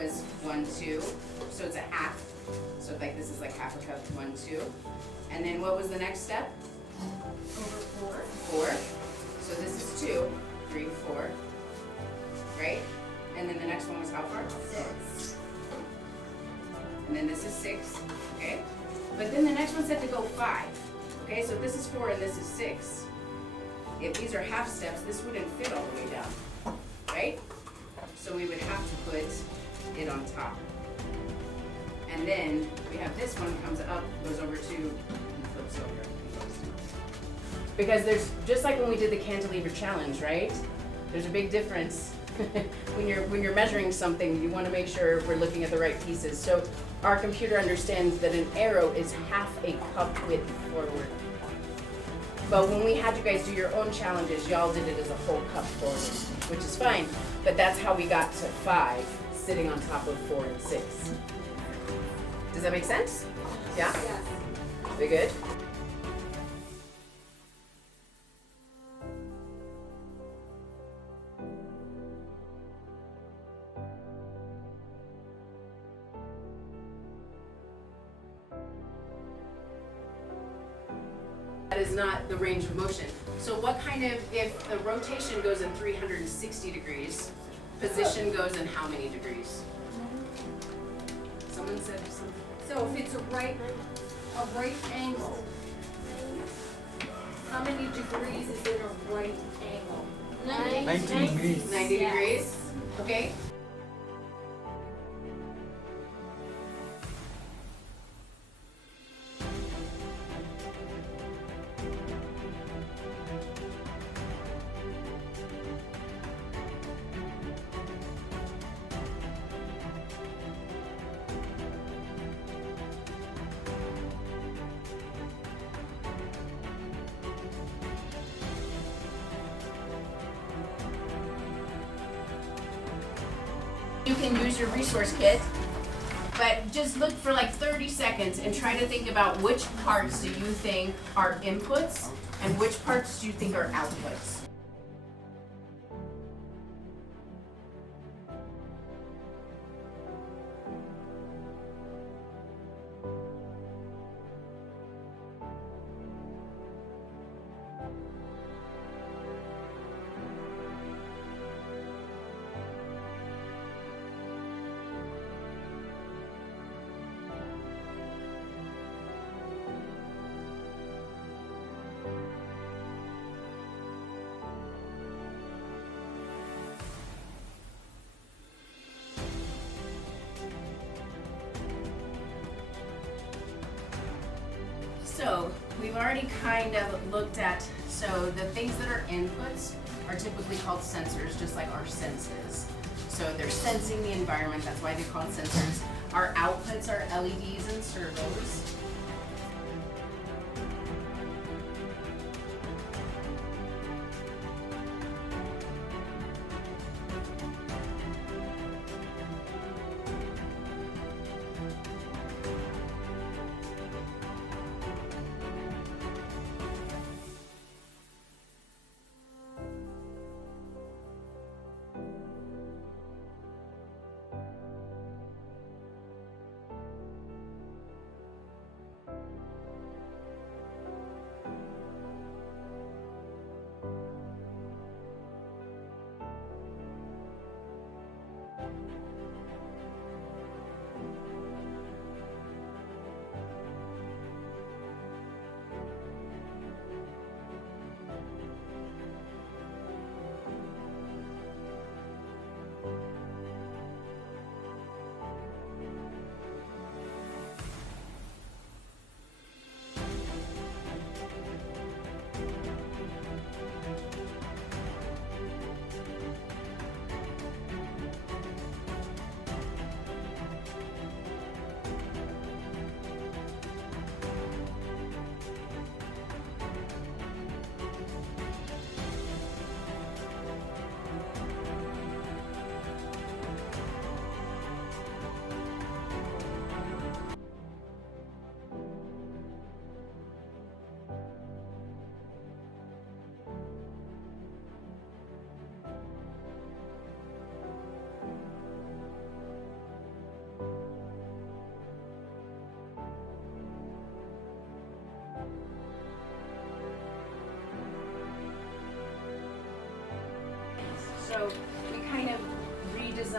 was 1, 2, so it's a half. So like this is like half a cup, 1, 2. And then what was the next step? Over 4. 4. So this is 2, 3, 4, right? And then the next one was how far? 6. And then this is 6, okay? But then the next one said to go 5, okay? So this is 4 and this is 6. If these are half steps, this wouldn't fit all the way down, right? So we would have to put it on top. And then we have this one comes up, goes over to, and flips over. Because there's, just like when we did the cantilever challenge, right? There's a big difference. when you're measuring something, you want to make sure we're looking at the right pieces. So our computer understands that an arrow is half a cup width forward. But when we had you guys do your own challenges, y'all did it as a whole cup forward, which is fine. But that's how we got to 5, sitting on top of 4 and 6. Does that make sense? Yeah? Yes. We good? That is not the range of motion. So what kind of, if the rotation goes in 360 degrees, position goes in how many degrees? Someone said something. So if it's a right angle, how many degrees is in a right angle? 90 degrees. 90 Yes. degrees, okay? You can use your resource kit, but just look for like 30 seconds and try to think about which parts do you think are inputs and which parts do you think are outputs. So we've already kind of looked at, so the things that are inputs are typically called sensors, just like our senses. So they're sensing the environment, that's why they're called sensors. Our outputs are LEDs and servos.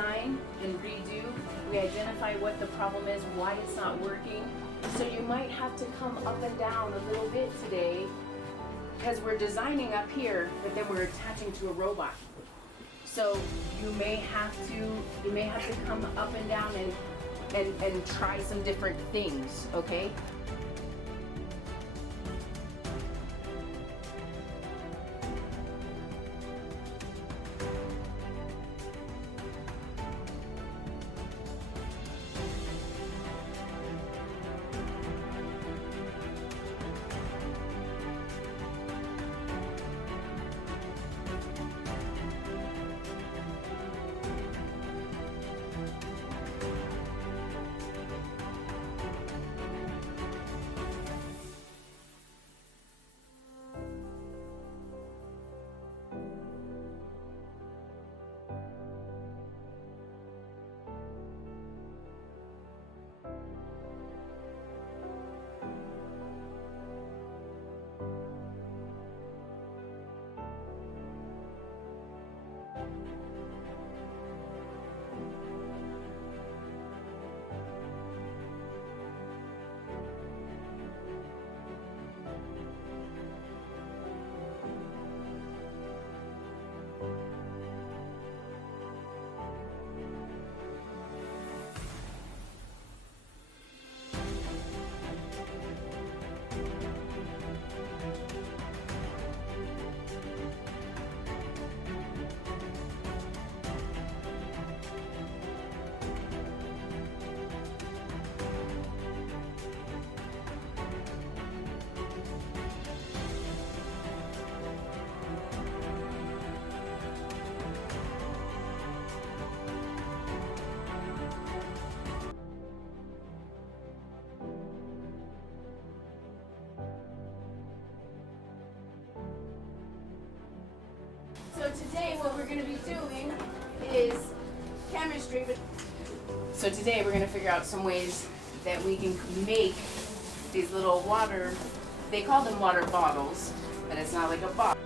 redesign and redo. We identify what the problem is, why it's not working. So you might have to come up and down a little bit today because we're designing up here, but then we're attaching to a robot. So you may have to come up and down and try some different things, okay? So today what we're going to be doing is chemistry. So today we're going to figure out some ways that we can make these little water, they call them water bottles, but it's not like a bottle.